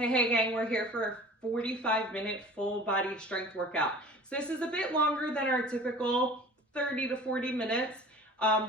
Hey gang, we're here for a 45-minute full body strength workout. So this is a bit longer than our typical 30 to 40 minutes.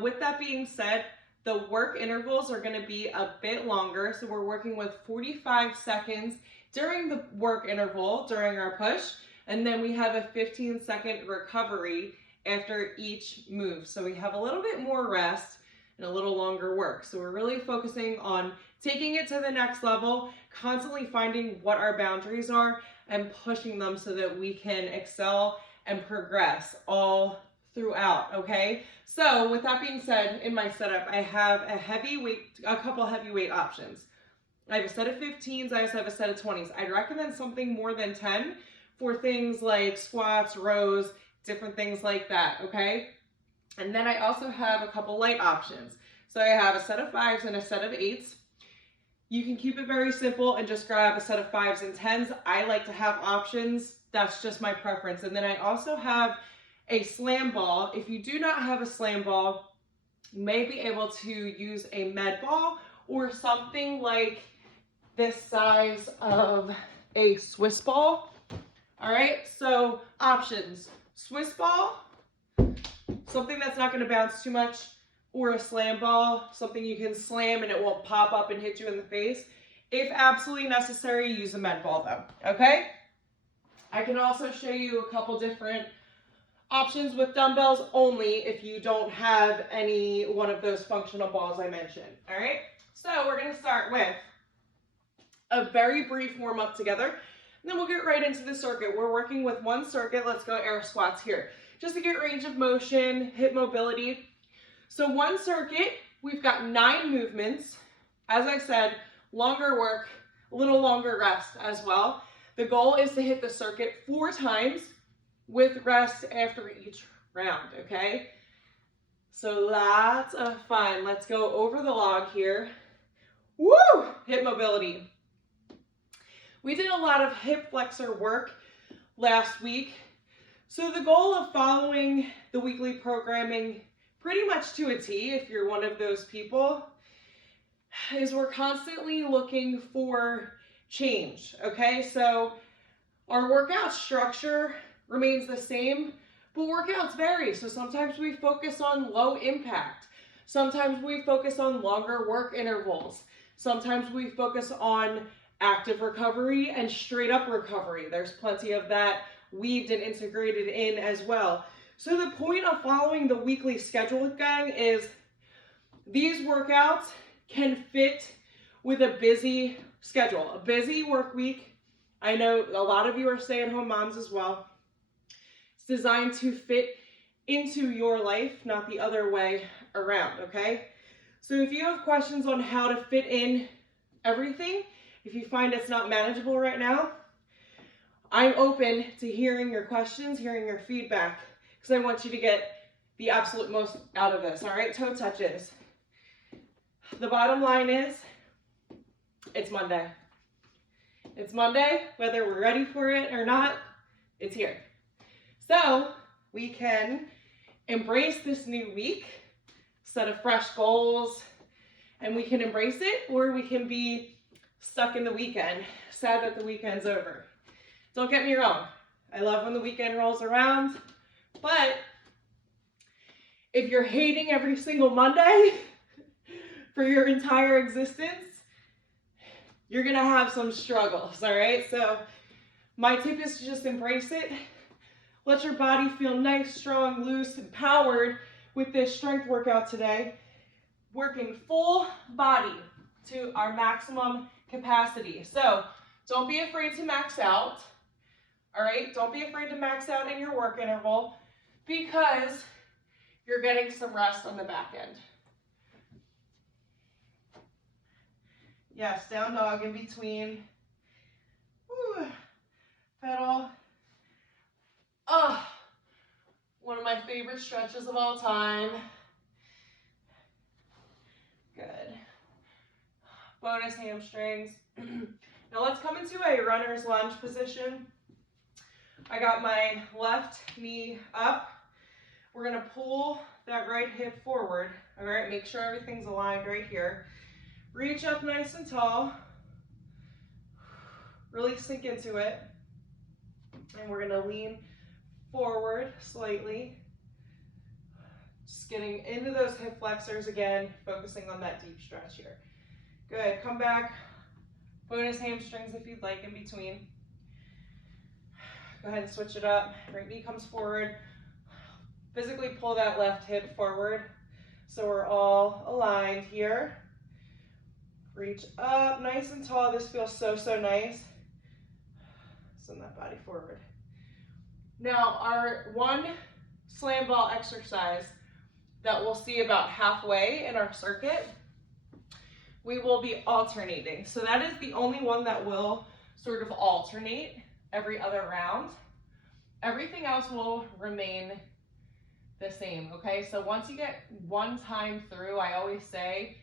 With that being said, the work intervals are gonna be a bit longer. So we're working with 45 seconds during the work interval, during our push, and then we have a 15-second recovery after each move. So we have a little bit more rest and a little longer work. So we're really focusing on taking it to the next level, constantly finding what our boundaries are and pushing them so that we can excel and progress all throughout, okay? So with that being said, in my setup, I have a couple heavyweight options. I have a set of 15s, I also have a set of 20s. I'd recommend something more than 10 for things like squats, rows, different things like that, okay? And then I also have a couple light options. So I have a set of 5s and a set of 8s. You can keep it very simple and just grab a set of 5s and 10s. I like to have options. That's just my preference. And then I also have a slam ball. If you do not have a slam ball, you may be able to use a med ball or something like this size of a Swiss ball. All right, so options: Swiss ball, something that's not going to bounce too much, or a slam ball, something you can slam and it won't pop up and hit you in the face. If absolutely necessary, use a med ball though, okay? I can also show you a couple different options with dumbbells only if you don't have any one of those functional balls I mentioned, all right? So we're gonna start with a very brief warm up together, and then we'll get right into the circuit. We're working with one circuit. Let's go air squats here, just to get range of motion, hip mobility. So one circuit, we've got 9 movements. As I said, longer work, a little longer rest as well. The goal is to hit the circuit 4 times with rest after each round, okay? So lots of fun. Let's go over the log here. Woo! Hip mobility. We did a lot of hip flexor work last week. So the goal of following the weekly programming pretty much to a T, if you're one of those people, is we're constantly looking for change, okay? So our workout structure remains the same, but workouts vary. So sometimes we focus on low impact. Sometimes we focus on longer work intervals. Sometimes we focus on active recovery and straight up recovery. There's plenty of that weaved and integrated in as well. So the point of following the weekly schedule, gang, is these workouts can fit with a busy schedule, a busy work week. I know a lot of you are stay-at-home moms as well. It's designed to fit into your life, not the other way around, okay? So if you have questions on how to fit in everything, if you find it's not manageable right now, I'm open to hearing your questions, hearing your feedback, because I want you to get the absolute most out of this, all right? Toe touches. The bottom line is, it's Monday. It's Monday, whether we're ready for it or not, it's here. So we can embrace this new week, set of fresh goals, and we can embrace it, or we can be stuck in the weekend, sad that the weekend's over. Don't get me wrong, I love when the weekend rolls around, but if you're hating every single Monday for your entire existence, you're gonna have some struggles, all right? So my tip is to just embrace it. Let your body feel nice, strong, loose, empowered with this strength workout today. Working full body to our maximum capacity. So don't be afraid to max out, all right? Don't be afraid to max out in your work interval because you're getting some rest on the back end. Yes, down dog in between. Woo. Pedal. Oh, one of my favorite stretches of all time. Good. Bonus hamstrings. Now let's come into a runner's lunge position. I got my left knee up. We're gonna pull that right hip forward. All right, make sure everything's aligned right here. Reach up nice and tall. Really sink into it. And we're gonna lean forward slightly. Just getting into those hip flexors again, focusing on that deep stretch here. Good, come back. Bonus hamstrings if you'd like in between. Go ahead and switch it up. Right knee comes forward. Physically pull that left hip forward so we're all aligned here. Reach up nice and tall. This feels so, so nice. Send that body forward. Now, our one slam ball exercise that we'll see about halfway in our circuit, we will be alternating. So that is the only one that will sort of alternate every other round. Everything else will remain the same, okay? So once you get one time through, I always say,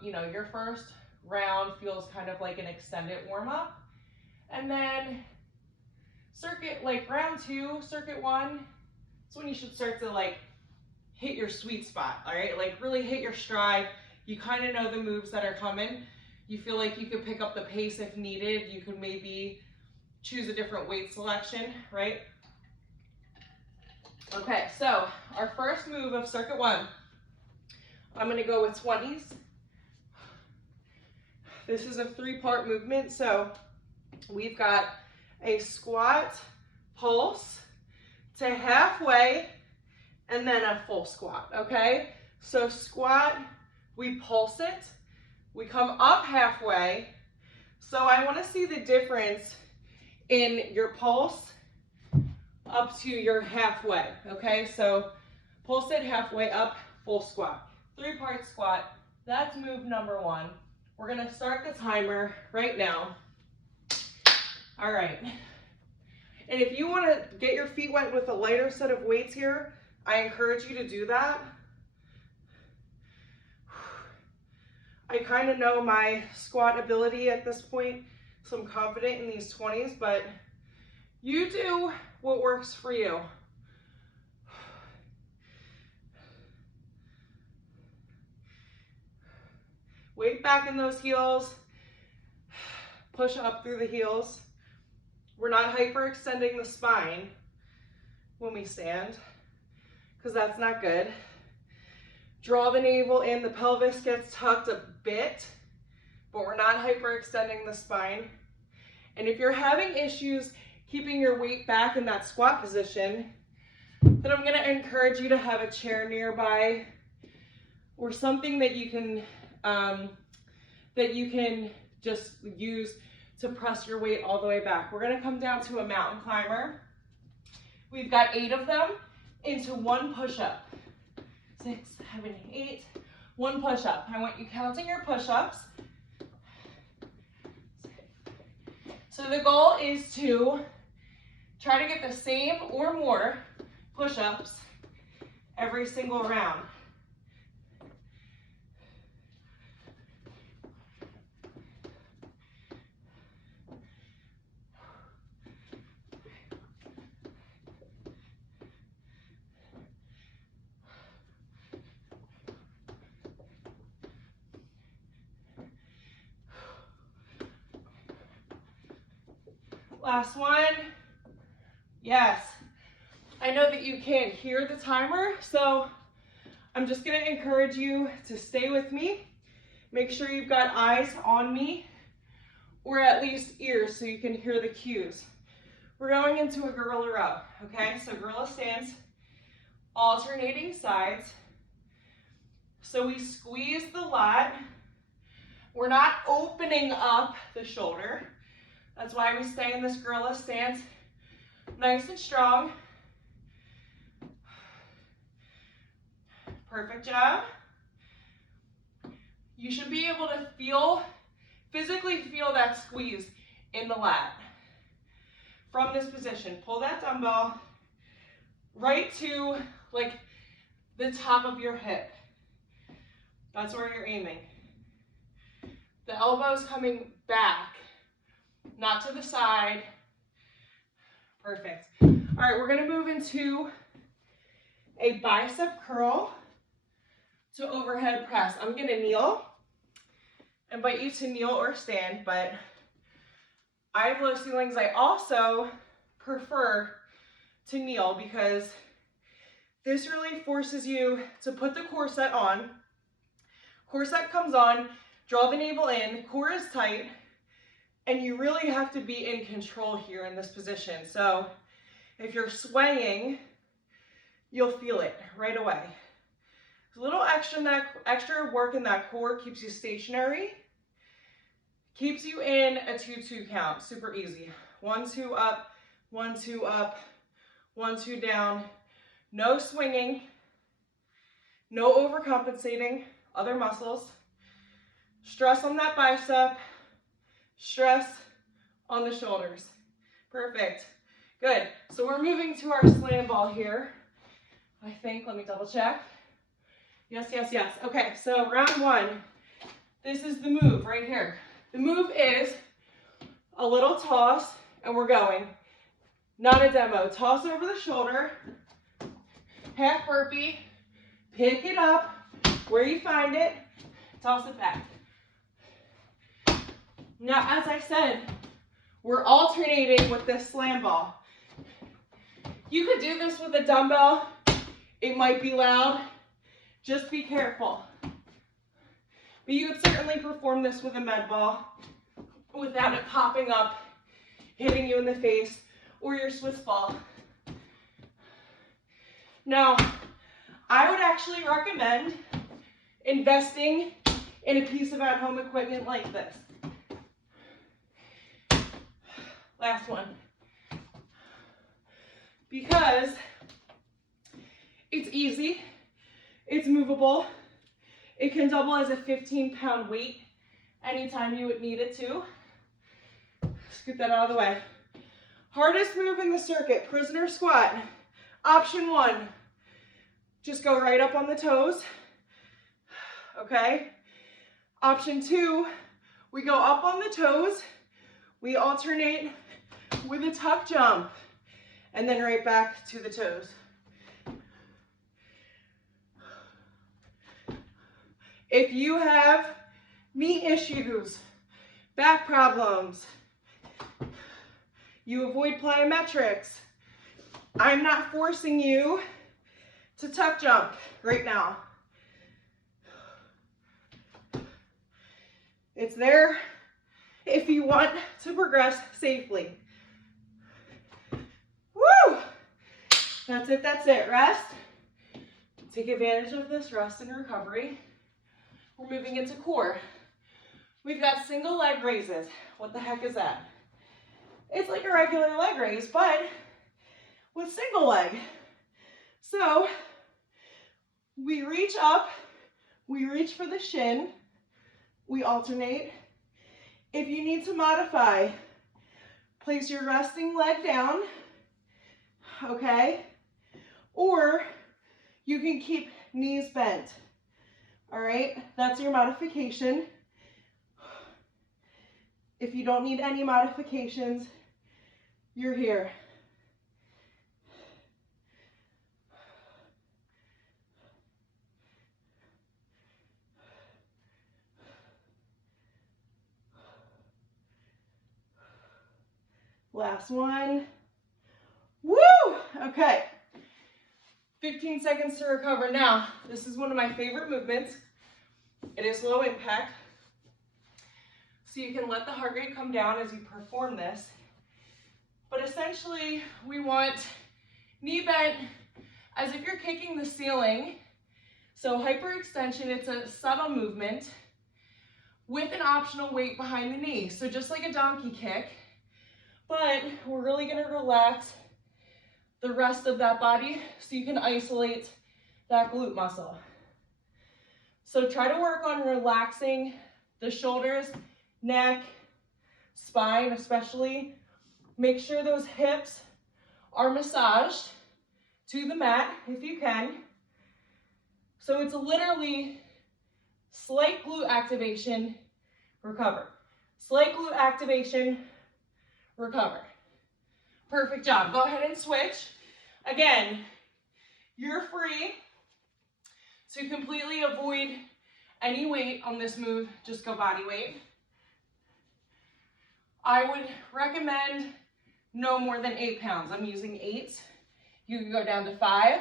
you know, your first round feels kind of like an extended warm-up. And then circuit, like round 2, circuit 1, it's when you should start to like hit your sweet spot, all right? Like really hit your stride. You kind of know the moves that are coming. You feel like you could pick up the pace if needed. You could maybe choose a different weight selection, right? Okay, so our first move of circuit 1, I'm gonna go with 20s. This is a 3-part movement, so we've got a squat, pulse to halfway, and then a full squat, okay? So squat, we pulse it, we come up halfway. So I wanna see the difference in your pulse up to your halfway, okay? So pulse it halfway up, full squat. 3-part squat, that's move number 1. We're gonna start the timer right now. All right. And if you wanna get your feet wet with a lighter set of weights here, I encourage you to do that. I kind of know my squat ability at this point, so I'm confident in these 20s, but you do what works for you. Weight back in those heels. Push up through the heels. We're not hyperextending the spine when we stand, because that's not good. Draw the navel in, the pelvis gets tucked a bit, but we're not hyperextending the spine. And if you're having issues keeping your weight back in that squat position, then I'm gonna encourage you to have a chair nearby or something that you can just use to press your weight all the way back. We're gonna come down to a mountain climber. We've got 8 of them into 1 push-up. 6, 7, 8, 1 push-up. I want you counting your push-ups. So the goal is to try to get the same or more push-ups every single round. Last one. Yes. I know that you can't hear the timer, so I'm just going to encourage you to stay with me. Make sure you've got eyes on me, or at least ears so you can hear the cues. We're going into a gorilla row, okay? So gorilla stance, alternating sides. So we squeeze the lat. We're not opening up the shoulder. That's why we stay in this gorilla stance, nice and strong. Perfect job. You should be able to physically feel that squeeze in the lat. From this position, pull that dumbbell right to like the top of your hip. That's where you're aiming. The elbow's coming back, not to the side. Perfect. All right, we're gonna move into a bicep curl to overhead press. I'm gonna kneel. I invite you to kneel or stand, but I have low ceilings. I also prefer to kneel because this really forces you to put the corset on. Corset comes on, draw the navel in, core is tight, and you really have to be in control here in this position. So if you're swaying, you'll feel it right away. A little extra work in that core keeps you stationary, keeps you in a 2-2 count, super easy. 1-2 up, 1-2 up, 1-2 down. No swinging, no overcompensating other muscles. Stress on that bicep, stress on the shoulders. Perfect. Good. So we're moving to our slam ball here. I think, let me double check. Yes, yes, yes. Okay, so round one. This is the move right here. The move is a little toss, and we're going. Not a demo. Toss over the shoulder, half burpee, pick it up where you find it, toss it back. Now, as I said, we're alternating with this slam ball. You could do this with a dumbbell. It might be loud. Just be careful. But you could certainly perform this with a med ball without it popping up, hitting you in the face, or your Swiss ball. Now, I would actually recommend investing in a piece of at-home equipment like this. Last one. Because it's easy, it's movable, it can double as a 15-pound weight anytime you would need it to. Scoot that out of the way. Hardest move in the circuit, prisoner squat. Option one, just go right up on the toes, okay? Option two, we go up on the toes, we alternate with a tuck jump, and then right back to the toes. If you have knee issues, back problems, you avoid plyometrics, I'm not forcing you to tuck jump right now. It's there if you want to progress safely. Woo! That's it, rest. Take advantage of this rest and recovery. We're moving into core. We've got single leg raises. What the heck is that? It's like a regular leg raise, but with single leg. So we reach up, we reach for the shin, we alternate. If you need to modify, place your resting leg down, okay? Or you can keep knees bent, all right? That's your modification. If you don't need any modifications, you're here. Last one. Woo! Okay. 15 seconds to recover. Now, this is one of my favorite movements. It is low impact. So you can let the heart rate come down as you perform this. But essentially, we want knee bent as if you're kicking the ceiling. So hyperextension, it's a subtle movement with an optional weight behind the knee. So just like a donkey kick, but we're really gonna relax the rest of that body so you can isolate that glute muscle. So try to work on relaxing the shoulders, neck, spine especially. Make sure those hips are massaged to the mat if you can. So it's literally slight glute activation, recover. Slight glute activation, recover. Perfect job. Go ahead and switch. Again, you're free to completely avoid any weight on this move. Just go body weight. I would recommend no more than 8 pounds. I'm using 8. You can go down to 5.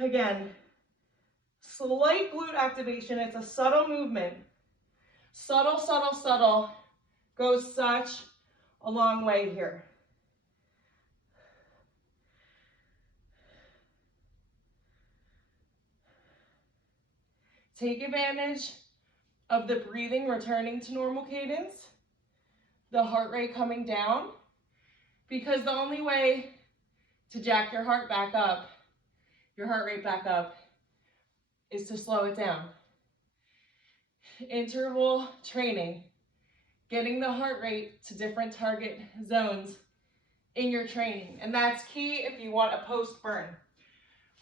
Again, slight glute activation. It's a subtle movement. Subtle, subtle, subtle goes such a long way here. Take advantage of the breathing returning to normal cadence, the heart rate coming down, because the only way to jack your heart back up, your heart rate back up, is to slow it down. Interval training, getting the heart rate to different target zones in your training. And that's key if you want a post burn.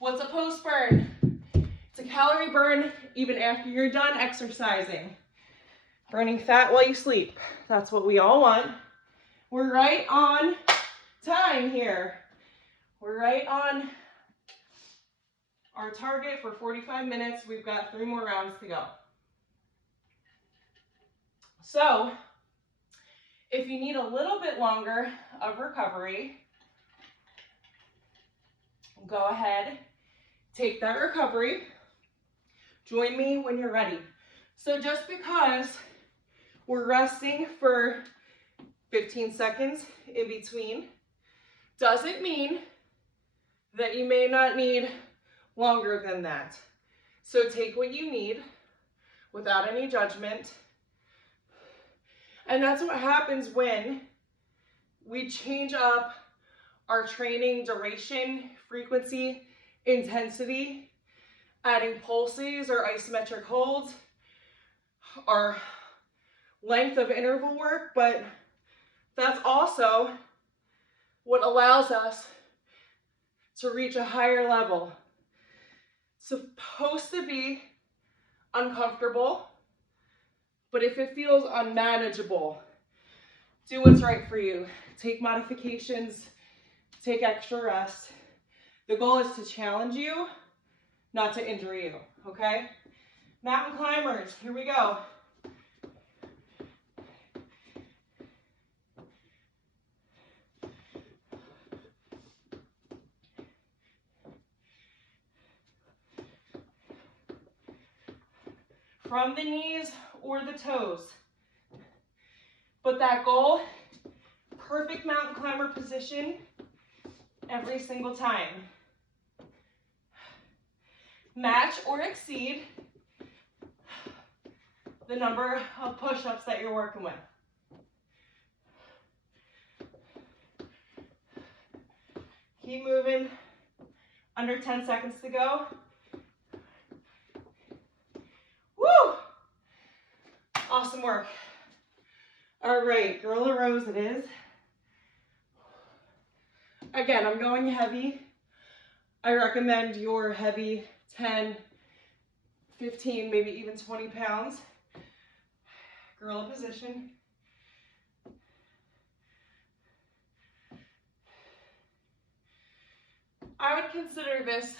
What's a post burn? It's a calorie burn even after you're done exercising. Burning fat while you sleep. That's what we all want. We're right on time here. We're right on our target for 45 minutes. We've got 3 more rounds to go. So, if you need a little bit longer of recovery, go ahead, take that recovery. Join me when you're ready. So just because we're resting for 15 seconds in between doesn't mean that you may not need longer than that. So take what you need without any judgment. And that's what happens when we change up our training duration, frequency, intensity, adding pulses or isometric holds, our length of interval work, but that's also what allows us to reach a higher level. It's supposed to be uncomfortable, but if it feels unmanageable, do what's right for you. Take modifications, take extra rest. The goal is to challenge you, not to injure you, okay? Mountain climbers, here we go. From the knees or the toes. But that goal, perfect mountain climber position every single time. Match or exceed the number of push-ups that you're working with. Keep moving. Under 10 seconds to go. Woo! Awesome work. All right, gorilla rows it is. Again, I'm going heavy. I recommend your heavy 10, 15, maybe even 20 pounds. Gorilla position. I would consider this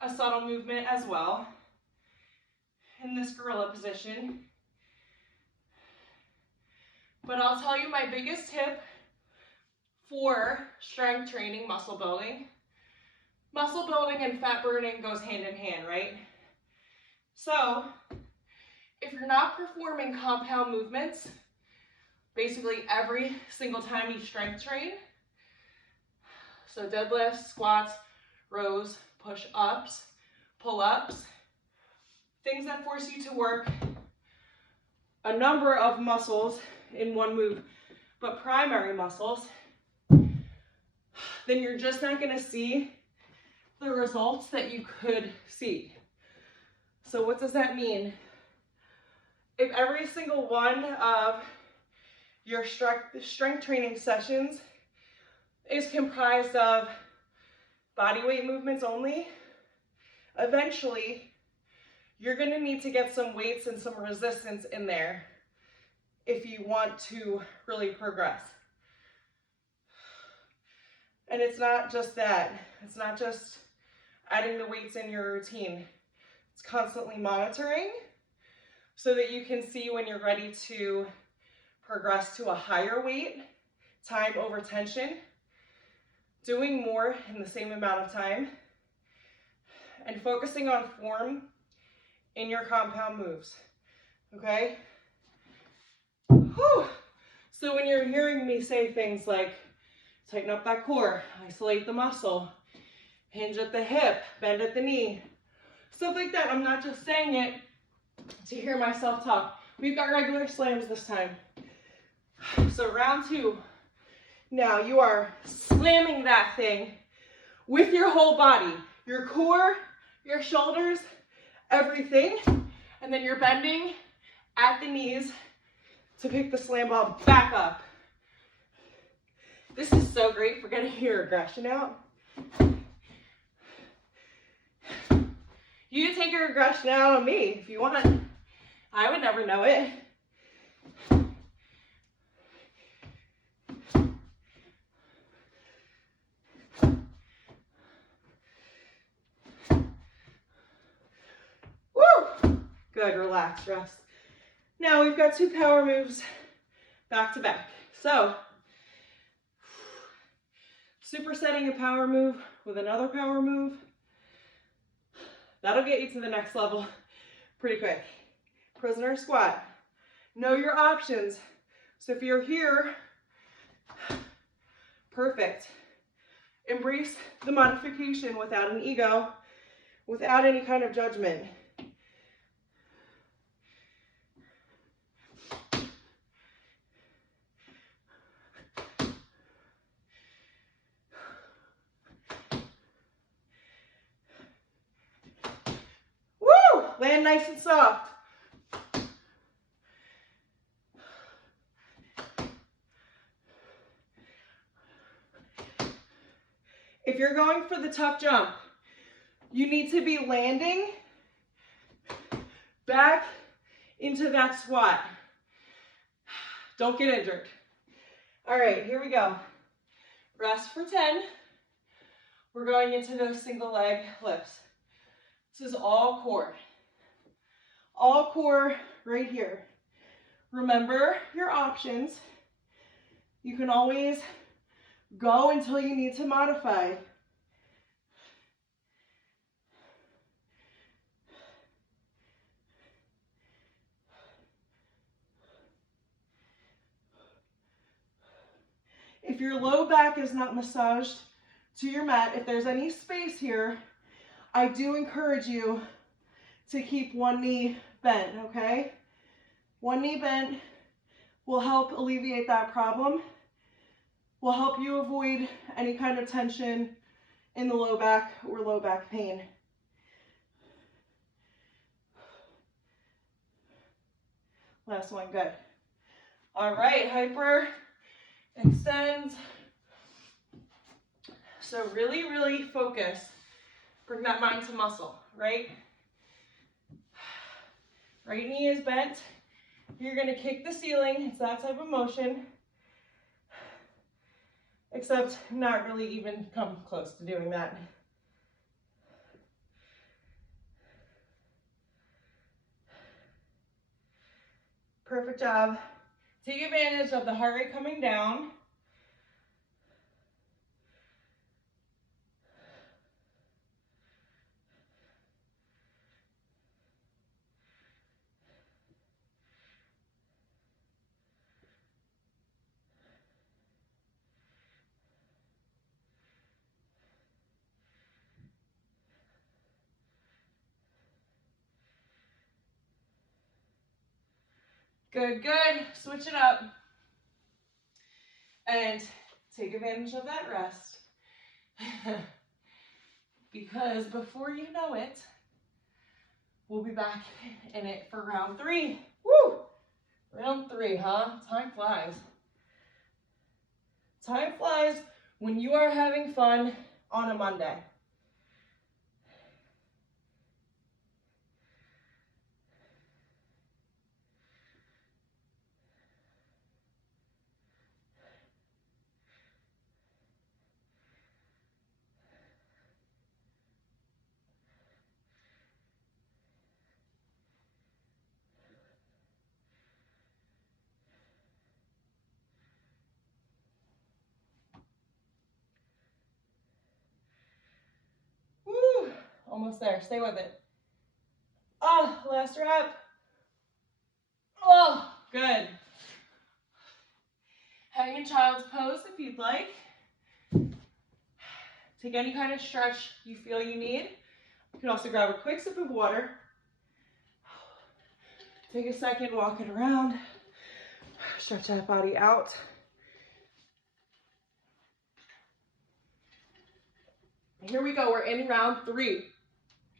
a subtle movement as well in this gorilla position. But I'll tell you my biggest tip for strength training, muscle building. Muscle building and fat burning goes hand in hand, right? So if you're not performing compound movements, basically every single time you strength train, so deadlifts, squats, rows, push-ups, pull-ups, things that force you to work a number of muscles in one move, but primary muscles, then you're just not going to see the results that you could see. So what does that mean? If every single one of your strength training sessions is comprised of body weight movements only, eventually you're going to need to get some weights and some resistance in there if you want to really progress. And it's not just that. It's not just adding the weights in your routine. It's constantly monitoring so that you can see when you're ready to progress to a higher weight, time over tension, doing more in the same amount of time, and focusing on form in your compound moves, okay? Whew. So when you're hearing me say things like, tighten up that core, isolate the muscle, hinge at the hip, bend at the knee, stuff like that, I'm not just saying it to hear myself talk. We've got regular slams this time. So round 2. Now you are slamming that thing with your whole body, your core, your shoulders, everything. And then you're bending at the knees to pick the slam ball back up. This is so great for getting your aggression out. You can take your aggression out on me if you want. I would never know it. Woo! Good, relax, rest. Now we've got 2 power moves back to back. So, supersetting a power move with another power move, that'll get you to the next level pretty quick. Prisoner squat. Know your options. So if you're here, perfect. Embrace the modification without an ego, without any kind of judgment. Woo! Land nice and soft. If you're going for the tuck jump, you need to be landing back into that squat. Don't get injured. All right, here we go. Rest for 10. We're going into those single leg lifts. This is all core. All core right here. Remember your options. You can always go until you need to modify. If your low back is not massaged to your mat, if there's any space here, I do encourage you to keep one knee bent, okay? One knee bent will help alleviate that problem, will help you avoid any kind of tension in the low back or low back pain. Last one, good. All right, hyper, extend. So really, really focus. Bring that mind to muscle, right? Right knee is bent. You're gonna kick the ceiling. It's that type of motion. Except not really even come close to doing that. Perfect job. Take advantage of the heart rate coming down. Good, good. Switch it up. And take advantage of that rest. Because before you know it, we'll be back in it for round 3. Woo! Round 3, huh? Time flies. Time flies when you are having fun on a Monday. Almost there. Stay with it. Oh, last rep. Oh, good. Hang in child's pose if you'd like. Take any kind of stretch you feel you need. You can also grab a quick sip of water. Take a second, walk it around. Stretch that body out. Here we go, we're in round 3,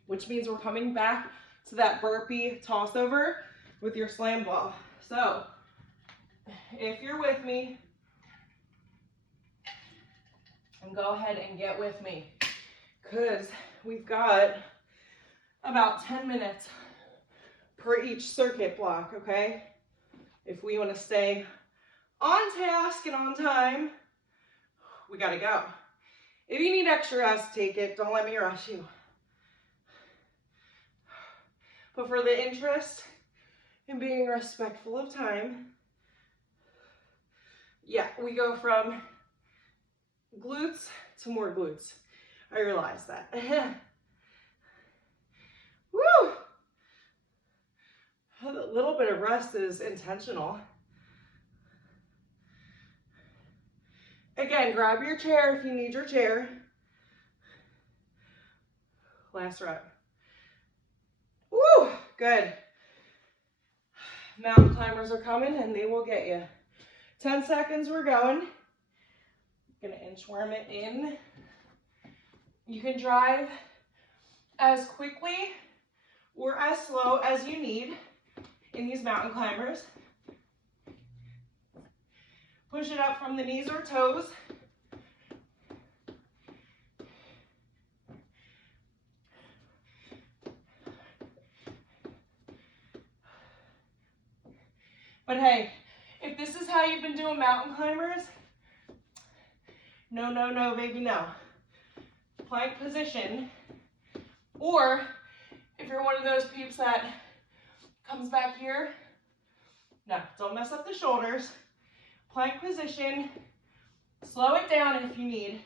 which means we're coming back to that burpee toss over with your slam ball. So, if you're with me, and go ahead and get with me, because we've got about 10 minutes per each circuit block, okay? If we want to stay on task and on time, we gotta go. If you need extra rest, take it. Don't let me rush you. But for the interest in being respectful of time, yeah, we go from glutes to more glutes. I realize that. Woo! A little bit of rest is intentional. Again, grab your chair if you need your chair. Last rep. Woo! Good. Mountain climbers are coming and they will get you. 10 seconds, we're going. Gonna inchworm it in. You can drive as quickly or as slow as you need in these mountain climbers. Push it up from the knees or toes. But hey, if this is how you've been doing mountain climbers, no, baby, no. Plank position. Or if you're one of those peeps that comes back here, no, don't mess up the shoulders. Plank position. Slow it down if you need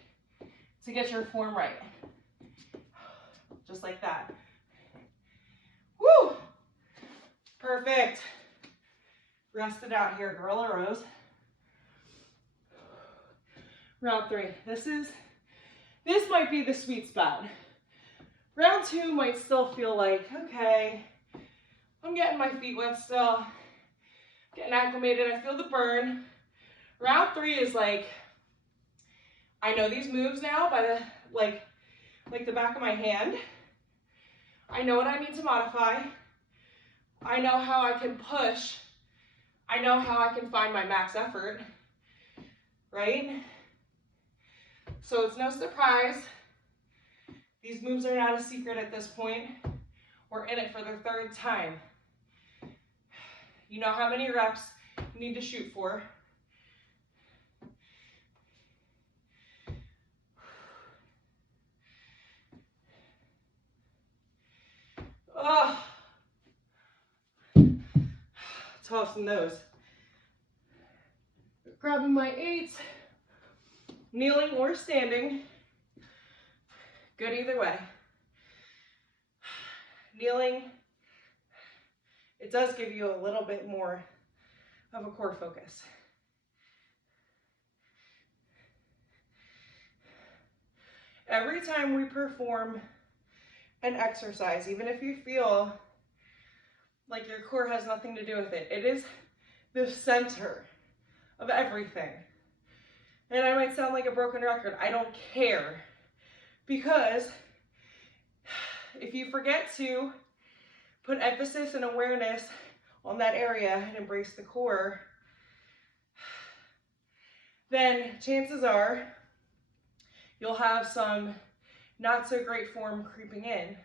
to get your form right. Just like that. Woo! Perfect. Rest it out here, gorilla rows. Round 3. This might be the sweet spot. Round 2 might still feel like, okay, I'm getting my feet wet still, getting acclimated, I feel the burn. Round 3 is like, I know these moves now by the, like the back of my hand. I know what I need to modify. I know how I can push. I know how I can find my max effort, right? So it's no surprise. These moves are not a secret at this point. We're in it for the 3rd time. You know how many reps you need to shoot for. Oh, tossing those. Grabbing my 8s, kneeling or standing. Good either way. Kneeling, it does give you a little bit more of a core focus. Every time we perform an exercise, even if you feel like your core has nothing to do with it, it is the center of everything. And I might sound like a broken record. I don't care. Because if you forget to put emphasis and awareness on that area and embrace the core, then chances are you'll have some not so great form creeping in.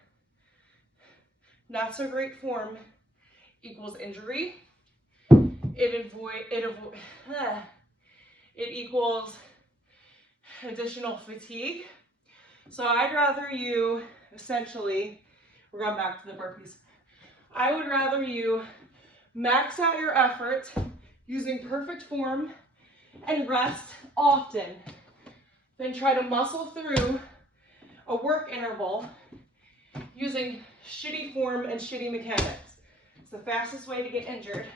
Not so great form equals injury. It equals additional fatigue. So I'd rather you essentially, we're going back to the burpees. I would rather you max out your effort using perfect form and rest often than try to muscle through a work interval using shitty form and shitty mechanics. It's the fastest way to get injured.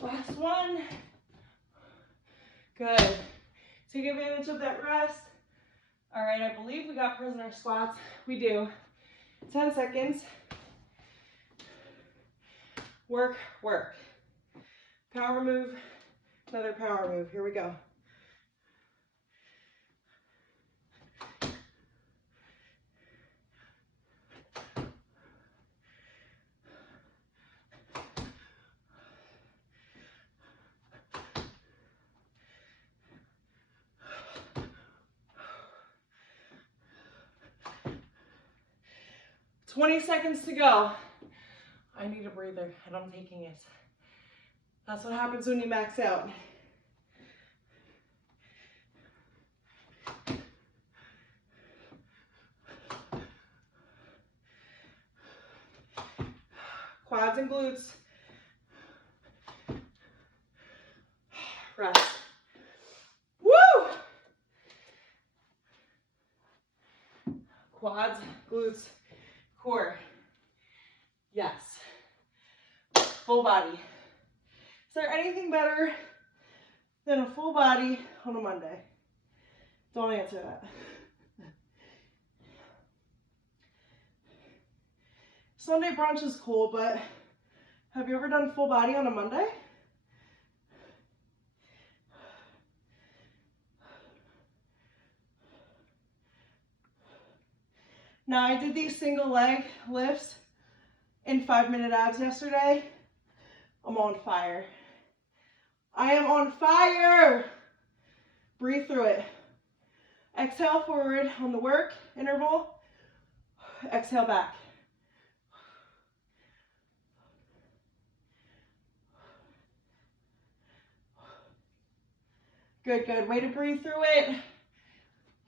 Last one. Good. Take advantage of that rest. All right, I believe we got prisoner squats. We do. 10 seconds. Work, work. Power move, another power move. Here we go. "20 seconds to go." I need a breather and I'm taking it. That's what happens when you max out. Quads and glutes. Rest. Woo! Quads, glutes, core. Yes. Full body. Is there anything better than a full body on a Monday? Don't answer that. Sunday brunch is cool, but have you ever done full body on a Monday? Now, I did these single leg lifts in 5-minute abs yesterday. I'm on fire. I am on fire. Breathe through it. Exhale forward on the work interval. Exhale back. Good, good. Way to breathe through it.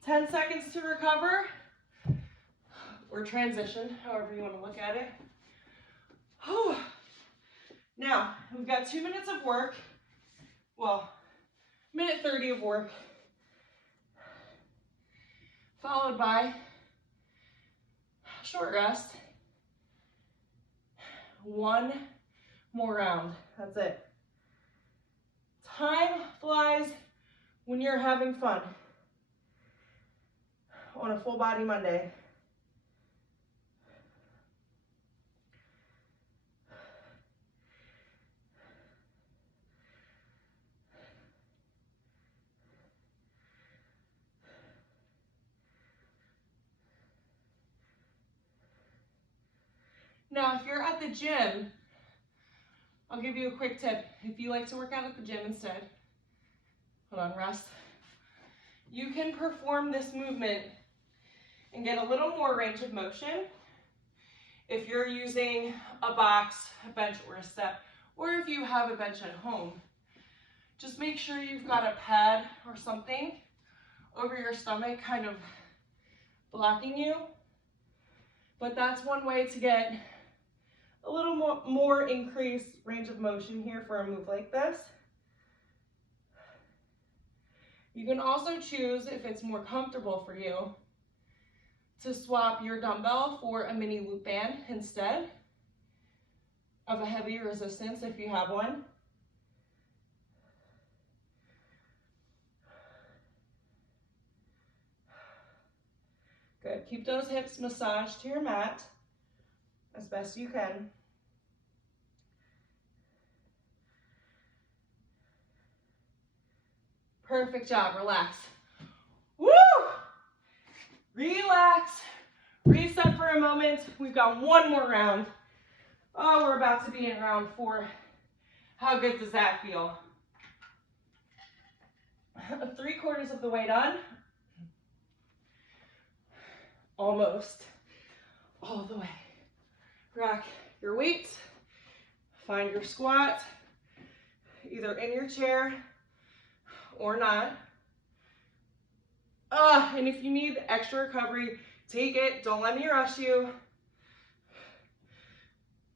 10 seconds to recover. Or transition, however you want to look at it. Whew. Now, we've got 2 minutes of work. Well, minute 30 of work. Followed by short rest. 1 more round. That's it. Time flies when you're having fun on a full body Monday. Now, if you're at the gym, I'll give you a quick tip. If you like to work out at the gym instead, hold on, rest. You can perform this movement and get a little more range of motion if you're using a box, a bench, or a step, or if you have a bench at home. Just make sure you've got a pad or something over your stomach kind of blocking you. But that's one way to get a little more increased range of motion here for a move like this. You can also choose, if it's more comfortable for you, to swap your dumbbell for a mini loop band instead of a heavy resistance if you have one. Good. Keep those hips massaged to your mat as best you can. Perfect job. Relax. Woo! Relax. Reset for a moment. We've got 1 more round. Oh, we're about to be in round 4. How good does that feel? 3/4 of the way done. Almost all the way. Rock your weights. Find your squat. either in your chair or not. And if you need extra recovery, take it. Don't let me rush you.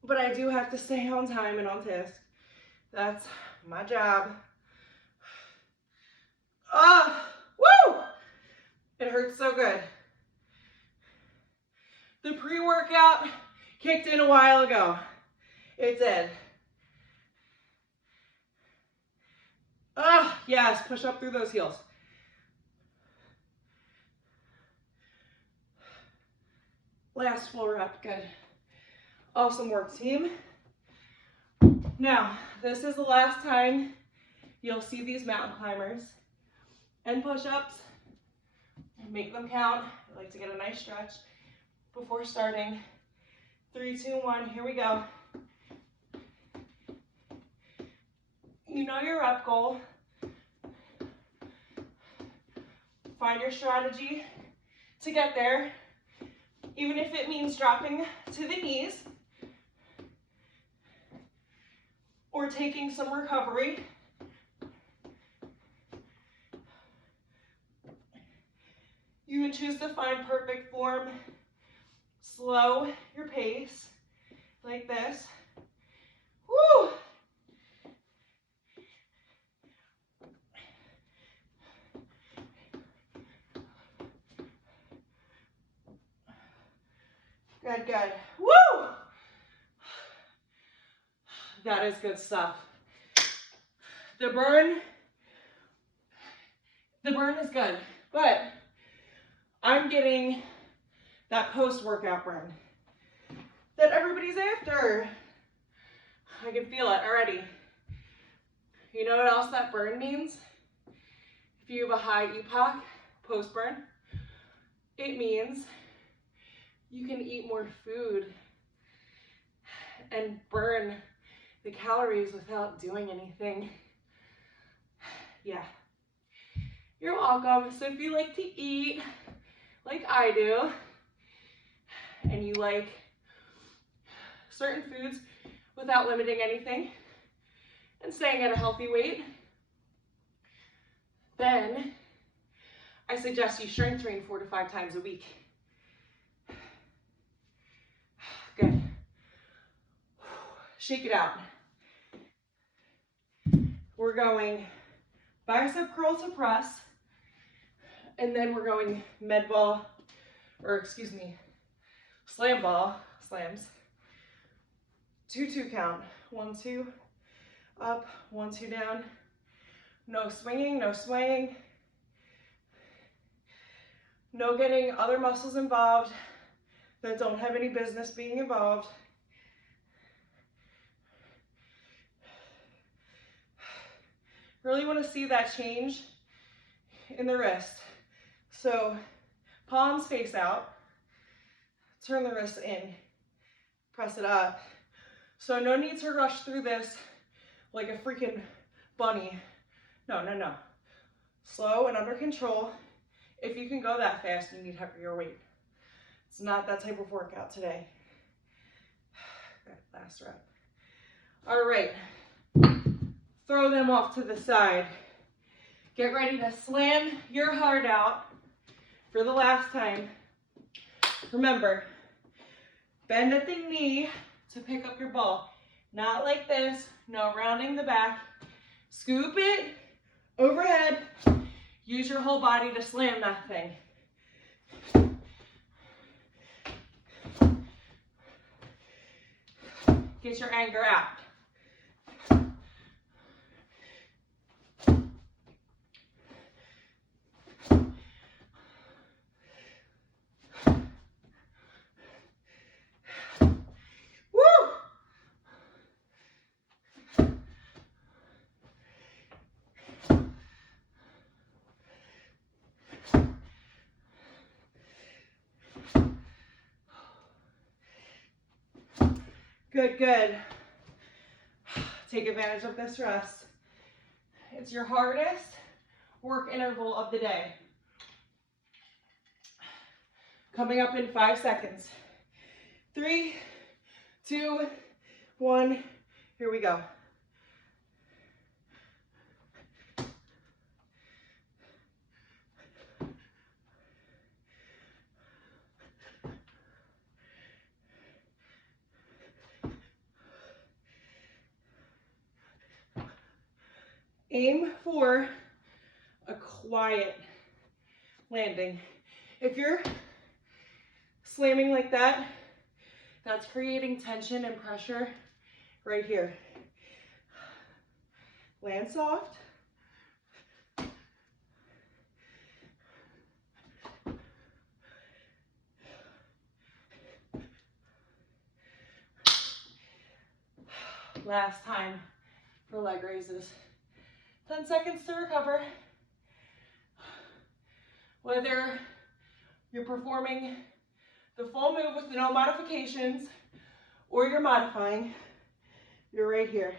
But I do have to stay on time and on task. That's my job. Woo! It hurts so good. The pre-workout kicked in a while ago. It did. Yes, push up through those heels. Last full rep, good. Awesome work, team. Now, this is the last time you'll see these mountain climbers and push-ups. Make them count. I like to get a nice stretch before starting. 3, 2, 1, here we go. You know your rep goal. Find your strategy to get there, even if it means dropping to the knees or taking some recovery. You can choose to find perfect form. Slow your pace like this. Woo! Good, good. Woo! That is good stuff. The burn is good, but I'm getting that post-workout burn that everybody's after. I can feel it already. You know what else that burn means? If you have a high EPOC, post-burn, it means you can eat more food and burn the calories without doing anything. Yeah. You're welcome. So if you like to eat like I do, and you like certain foods without limiting anything and staying at a healthy weight, then I suggest you strength train 4 to 5 times a week. Good. Shake it out. We're going bicep curl to press, and then we're going med ball, slam ball, slams. 2-2 count. 1, 2, up, 1, 2 down. No swinging, no swaying. No getting other muscles involved that don't have any business being involved. Really want to see that change in the wrist. So palms face out, turn the wrist in, press it up. So no need to rush through this like a freaking bunny. No, no, no. Slow and under control. If you can go that fast, you need heavier weight. It's not that type of workout today. Good, last rep. All right. Throw them off to the side. Get ready to slam your heart out for the last time. Remember, bend at the knee to pick up your ball. Not like this, no rounding the back. Scoop it overhead. Use your whole body to slam that thing. Get your anger out. Good, good. Take advantage of this rest. It's your hardest work interval of the day. Coming up in 5 seconds. 3, 2, 1, here we go. Aim for a quiet landing. If you're slamming like that, that's creating tension and pressure right here. Land soft. Last time for leg raises. 10 seconds to recover. Whether you're performing the full move with no modifications or you're modifying, you're right here.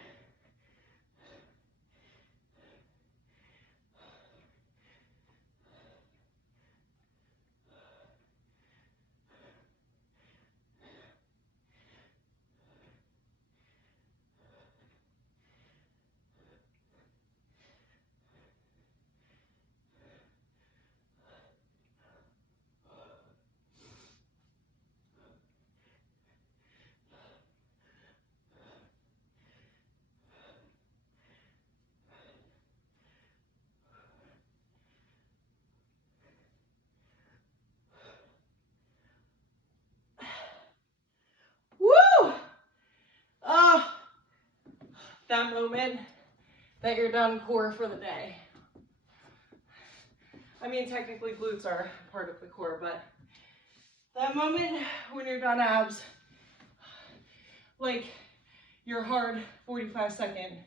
Woo! Oh, that moment that you're done core for the day. I mean, technically glutes are part of the core, but that moment when you're done abs, like your hard 45-second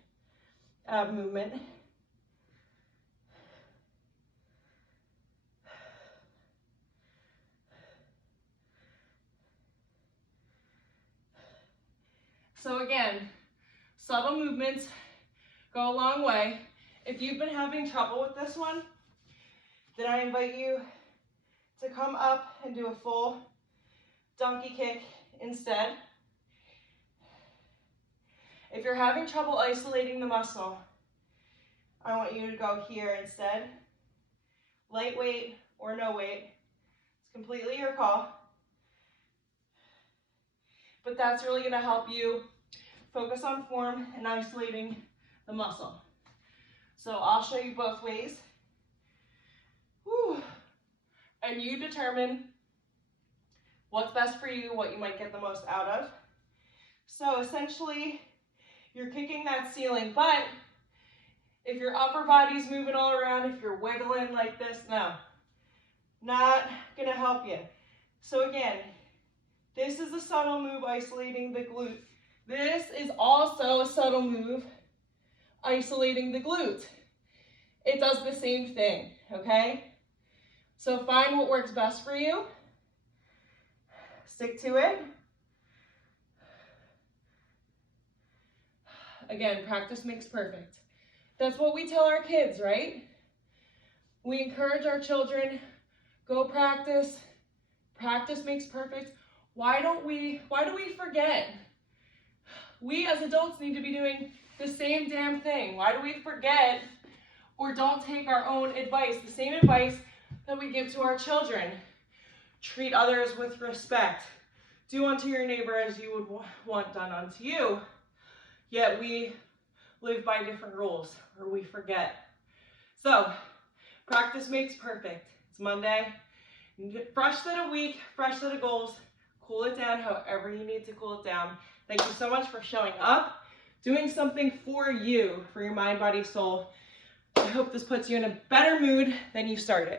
ab movement. So again, subtle movements go a long way. If you've been having trouble with this one, then I invite you to come up and do a full donkey kick instead. If you're having trouble isolating the muscle, I want you to go here instead. Lightweight or no weight, it's completely your call. But that's really gonna help you focus on form and isolating the muscle. So I'll show you both ways. Whew. And you determine what's best for you, what you might get the most out of. So essentially, you're kicking that ceiling, but if your upper body's moving all around, if you're wiggling like this, no, not gonna help you. So again, this is a subtle move isolating the glute. This is also a subtle move isolating the glute. It does the same thing, okay? So find what works best for you. Stick to it. Again, practice makes perfect. That's what we tell our kids, right? We encourage our children, go practice. Practice makes perfect. Why do we forget? We as adults need to be doing the same damn thing. Why do we forget or don't take our own advice, the same advice that we give to our children? Treat others with respect. Do unto your neighbor as you would want done unto you. Yet we live by different rules, or we forget. So, practice makes perfect. It's Monday. Fresh set of week, fresh set of goals. Cool it down however you need to cool it down. Thank you so much for showing up, doing something for you, for your mind, body, soul. I hope this puts you in a better mood than you started.